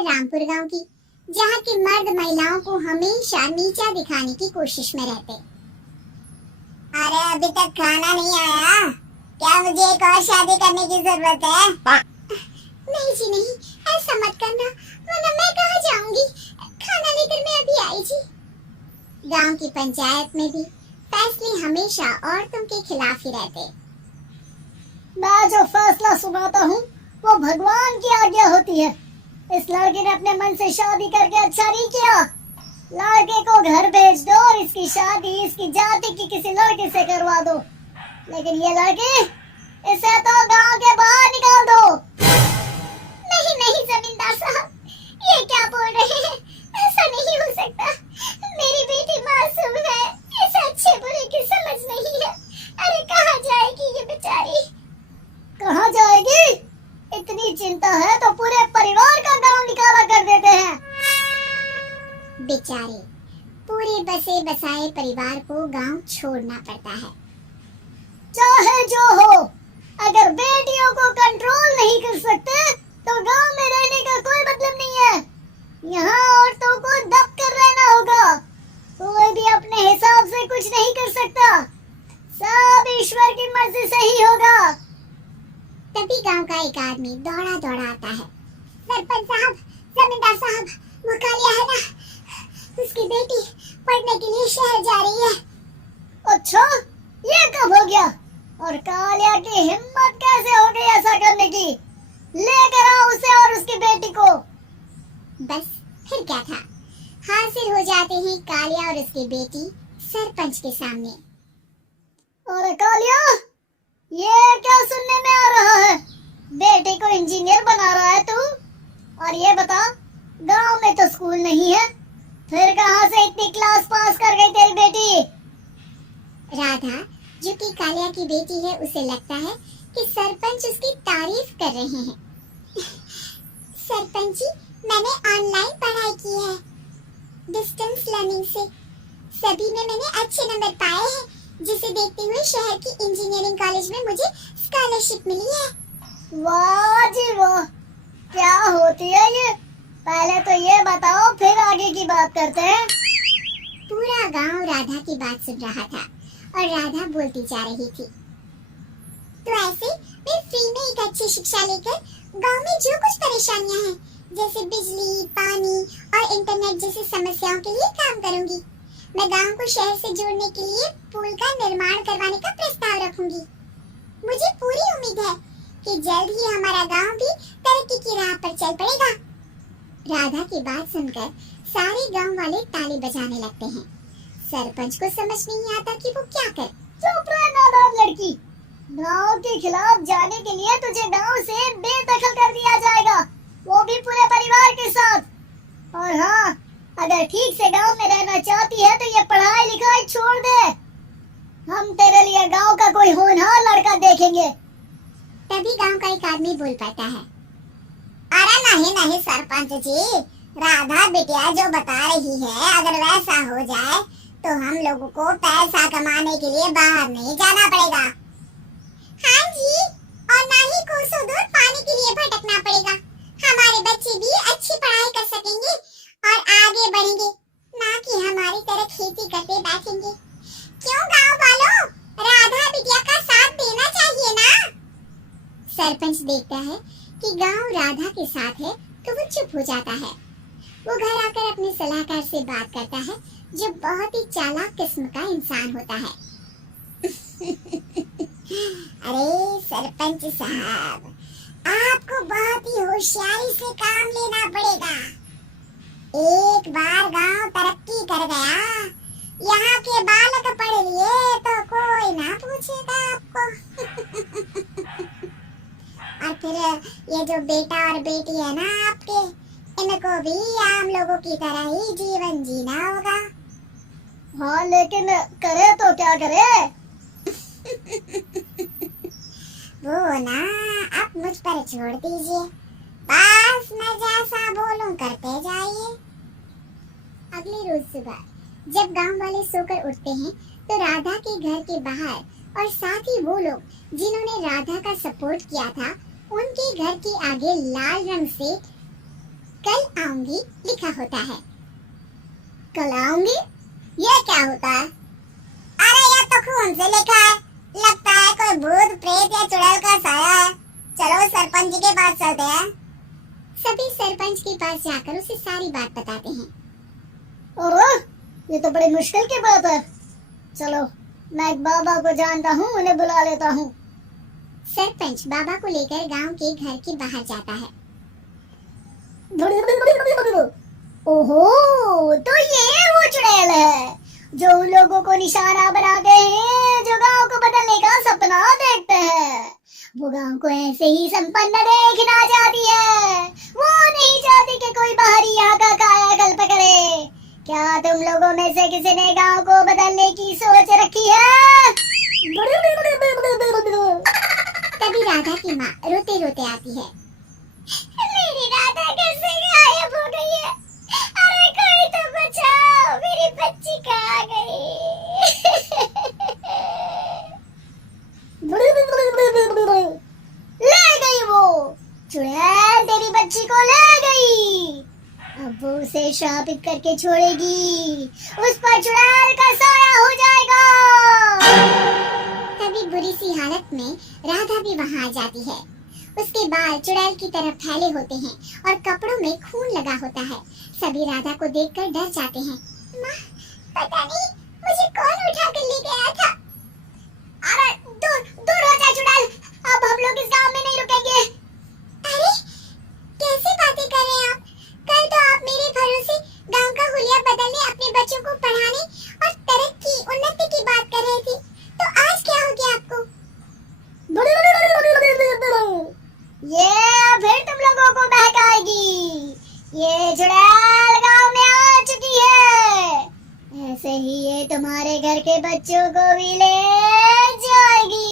है रामपुर गांव की, जहाँ के मर्द महिलाओं को हमेशा नीचा दिखाने की कोशिश में रहते। अरे अभी तक खाना नहीं आया, क्या मुझे एक और शादी करने की जरूरत है? नहीं जी नहीं, ऐसा मत करना, वरना मैं कहाँ जाऊंगी। खाना लेकर मैं अभी आई जी। गांव की पंचायत में भी फैसले हमेशा औरतों के खिलाफ ही रहते। मैं जो फैसला सुनाता हूँ वो भगवान की आज्ञा होती है। इस लड़के ने अपने मन से शादी करके अच्छा नहीं किया। लड़के को घर भेज दो और इसकी शादी इसकी जाति की किसी लड़के से करवा दो। लेकिन ये लड़की, इसे तो गांव के बाहर निकाल दो। नहीं नहीं जमींदार साहब, ये क्या बोल रहे हैं? ऐसा नहीं हो सकता। मेरी बेटी मासूम है, इसे अच्छे बुरे की समझ नहीं है। अरे कहाँ जाएगी ये बेचारी? कहाँ जाएगी? इतनी चिंता है तो पूरे परिवार का गांव निकाला कर देते हैं। बेचारे पूरे बसे बसाए परिवार को गांव छोड़ना पड़ता है। चाहे जो हो, अगर बेटियों को कंट्रोल नहीं कर सकते तो गांव में रहने का कोई मतलब नहीं है। यहाँ औरतों को दब कर रहना होगा। कोई भी अपने हिसाब से कुछ नहीं कर सकता। सब ईश्वर की मर्जी से ही होगा। तभी गांव का एक आदमी दौड़ा दौड़ा आता है। सरपंच साहब, जमींदार साहब, वो कालिया है ना, उसकी बेटी पढ़ने के लिए शहर जा रही है। अच्छा, ये कब हो गया? और कालिया की हिम्मत कैसे हो गई ऐसा करने की? लेकर आओ उसे और उसकी बेटी को। बस फिर क्या था, हाजिर हो जाते हैं कालिया और उसकी बेटी सरपंच के सामने। और कालिया, ये क्या सुनने में आ रहा है? बेटे को इंजीनियर बना रहा है तू? और ये बता, गांव में तो स्कूल नहीं है, फिर कहां से इतनी क्लास पास कर गई तेरी बेटी? राधा, जो कि कालिया की बेटी है, उसे लगता है कि सरपंच उसकी तारीफ कर रहे हैं। सरपंच जी, मैंने ऑनलाइन पढ़ाई की है, डिस्टेंस लर्निंग से। सभी में मैंने अच्छे नंबर पाए हैं, जिसे देखते हुए शहर की इंजीनियरिंग कॉलेज में मुझे स्कॉलरशिप मिली है। वाह जी वाह, क्या होती है ये? पहले तो ये बताओ, फिर आगे की बात करते हैं। पूरा गांव राधा की बात सुन रहा था और राधा बोलती जा रही थी। तो ऐसे मैं फ्री में एक अच्छी शिक्षा लेकर गांव में जो कुछ परेशानियां हैं, जैसे बिजली, पानी और इंटरनेट जैसी समस्याओं के लिए काम करूंगी। मैं गांव को शहर से जोड़ने के लिए पुल का निर्माण करवाने का प्रस्ताव रखूंगी। मुझे पूरी उम्मीद है कि जल्द ही हमारा गांव भी तरक्की की राह पर चल पड़ेगा। राधा की बात सुनकर सारे गांव वाले ताली बजाने लगते हैं। सरपंच को समझ नहीं आता कि वो क्या करे। चुप रह नादान लड़की, गांव के खिलाफ जाने के लिए तुझे गांव से बेदखल कर दिया जाएगा, वो भी पूरे परिवार के साथ। और हाँ, अगर ठीक से गांव में रहना चाहती है तो ये पढ़ाई लिखाई छोड़ दे। हम तेरे लिए गांव का कोई होनहार लड़का देखेंगे। तभी गांव का एक आदमी बोल पाता है। अरे नहीं नहीं सरपंच जी, राधा बिटिया जो बता रही है, अगर वैसा हो जाए तो हम लोगों को पैसा कमाने के लिए बाहर नहीं जाना पड़ेगा। हाँ जी, और ना ही कोसों दूर पानी के लिए भटकना पड़ेगा। हमारे बच्चे भी अच्छी पढ़ाई कर सकेंगे और आगे बढ़ेंगे, ना कि हमारी तरह खेती करते बैठेंगे। क्यों गांव वालों, राधा बिटिया का साथ देना चाहिए ना? सरपंच देखता है कि गांव राधा के साथ है तो वो चुप हो जाता है। वो घर आकर अपने सलाहकार से बात करता है, जो बहुत ही चालाक किस्म का इंसान होता है। अरे सरपंच साहब, आपको बहुत ही होशियारी से काम लेना पड़ेगा। एक बार गांव तरक्की कर गया, यहाँ के बालक पढ़ लिए तो कोई ना पूछेगा आपको। और फिर ये जो बेटा और बेटी है ना आपके, इनको भी आम लोगों की तरह ही जीवन जीना होगा। हाँ, लेकिन करे तो क्या करे? वो ना आप मुझ पर छोड़ दीजिए, बस मैं जैसा बोलूं करते जाइए। अगले रोज सुबह जब गांव वाले सोकर उठते हैं तो राधा के घर के बाहर और साथ ही वो लोग जिन्होंने राधा का सपोर्ट किया था, उनके घर के आगे लाल रंग से कल आऊंगी लिखा होता है। कल आऊंगी, ये क्या होता है? अरे ये तो खून से लिखा है, लगता है कोई भूत प्रेत या चुड़ैल का साया है। चलो सरपंच जी के पास चलते हैं। सभी सरपंच के पास जाकर उसे सारी बात बताते हैं। और ये तो बड़ी मुश्किल की बात है। चलो मैं एक बाबा को जानता हूँ, उन्हें बुला लेता हूँ। सरपंच बाबा को लेकर गांव के घर के बाहर जाता है। ओहो, तो ये वो चुड़ैल है जो उन लोगों को निशाना बनाते हैं जो गांव को बदलने का सपना देखते हैं। वो गांव को ऐसे ही संपन्न देखना चाहती है। वो नहीं चाहती कि कोई बाहरी यहाँ का कायाकल्प करे। क्या तुम लोगों में से किसी ने गांव को बदलने की सोच रखी है? तभी राधा की माँ रोते रोते आती है। मेरी राधा घर से गायब हो गई है। अरे कोई तो बचाओ, मेरी बच्ची कहाँ गई? ले गई वो चुड़ैल, तेरी बच्ची को ले गई। अब वो उसे श्रापित करके छोड़ेगी, उस पर चुड़ैल का साया हो जाएगा। तभी बुरी सी हालत में राधा भी वहाँ आ जाती है। उसके बाल चुड़ैल की तरह फैले होते हैं और कपड़ों में खून लगा होता है। सभी राधा को देखकर डर जाते हैं। माँ, पता नहीं मुझे कौन उठा कर ले गया था। अरे दूर दूर हो जा चुड़ैल, अब हम लोग इस गांव में नहीं रुकेंगे। अरे कैसी बातें कर रहे हैं आप? कल तो आप मेरे भरोसे गांव का हुलिया बदलने, अपने बच्चों को पढ़ाने और तरक्की उन्नति की बात कर रहे थे, तो आज क्या हो गया आपको? ये फिर तुम लोगों को बहकाएगी। ये चुड़ैल गांव में आ चुकी है। ऐसे ही ये तुम्हारे घर के बच्चों को भी ले